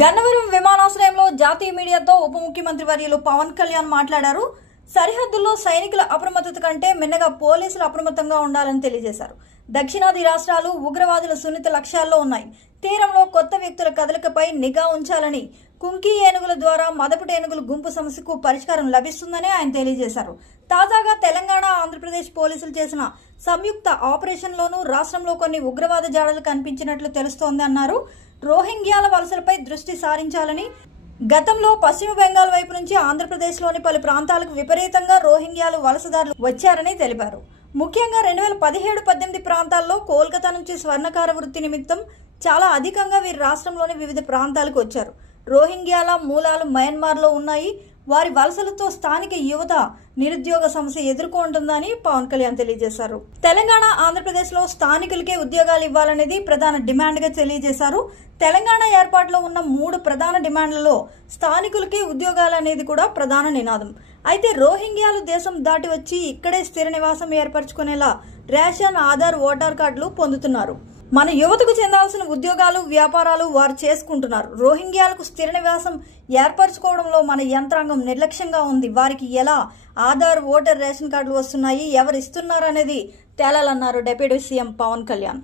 గన్నవరం విమానాశ్రయంలో జాతీయ మీడియాతో ఉప ముఖ్యమంత్రి వర్యులు పవన్ కళ్యాణ్ మాట్లాడారు. సరిహద్దుల్లో సైనికుల అప్రమత్తత కంటే మిన్నగా పోలీసులు అప్రమత్తంగా ఉండాలని తెలియజేశారు. దక్షిణాది రాష్ట్రాలు ఉగ్రవాదుల సున్నిత లక్ష్యాల్లో ఉన్నాయి. తీరంలో కొత్త వ్యక్తుల కదలికపై నిఘా ఉంచాలని, కుంకి ఏనుగుల ద్వారా మదపుటి ఏనుగుల గుంపు సమస్యకు పరిష్కారం లభిస్తుందని ఆయన తెలియజేశారు. తాజాగా తెలంగాణ, ఆంధ్రప్రదేశ్ పోలీసులు చేసిన సంయుక్త ఆపరేషన్లోనూ రాష్ట్రంలో కొన్ని ఉగ్రవాద జాడలు కనిపించినట్లు తెలుస్తోంది అన్నారు. రోహింగ్యాల వలసలపై దృష్టి సారించాలని, గతంలో పశ్చిమ బెంగాల్ వైపు నుంచి ఆంధ్రప్రదేశ్లోని పలు ప్రాంతాలకు విపరీతంగా రోహింగ్యాలు వలసదారులు వచ్చారని తెలిపారు. ముఖ్యంగా 2017-18 ప్రాంతాల్లో కోల్కతా నుంచి స్వర్ణకార వృత్తి నిమిత్తం చాలా అధికంగా వీరు రాష్ట్రంలోని వివిధ ప్రాంతాలకు వచ్చారు. రోహింగ్యాల మూలాలు మయన్మార్లో ఉన్నాయి. వారి వలసలతో స్థానిక యువత నిరుద్యోగ సమస్య ఎదుర్కొంటుందని పవన్ కళ్యాణ్ తెలియజేశారు. తెలంగాణ, ఆంధ్రప్రదేశ్లో స్థానికులకే ఉద్యోగాలు ఇవ్వాలనేది ప్రధాన డిమాండ్గా తెలియజేశారు. తెలంగాణ ఏర్పాటులో ఉన్న 3 ప్రధాన డిమాండ్లలో స్థానికులకే ఉద్యోగాలు అనేది కూడా ప్రధాన నినాదం. అయితే రోహింగ్యాలు దేశం దాటి వచ్చి ఇక్కడే స్థిర నివాసం ఏర్పరచుకునేలా రేషన్, ఆధార్, ఓటర్ కార్డులు పొందుతున్నారు. మన యువతకు చెందాల్సిన ఉద్యోగాలు, వ్యాపారాలు వారు చేసుకుంటున్నారు. రోహింగ్యాలకు స్థిర నివాసం ఏర్పరచుకోవడంలో మన యంత్రాంగం నిర్లక్ష్యంగా ఉంది. వారికి ఎలా ఆధార్, ఓటర్, రేషన్ కార్డులు వస్తున్నాయి, ఎవరు ఇస్తున్నారనేది తేలాలన్నారు డిప్యూటీ సీఎం పవన్ కళ్యాణ్.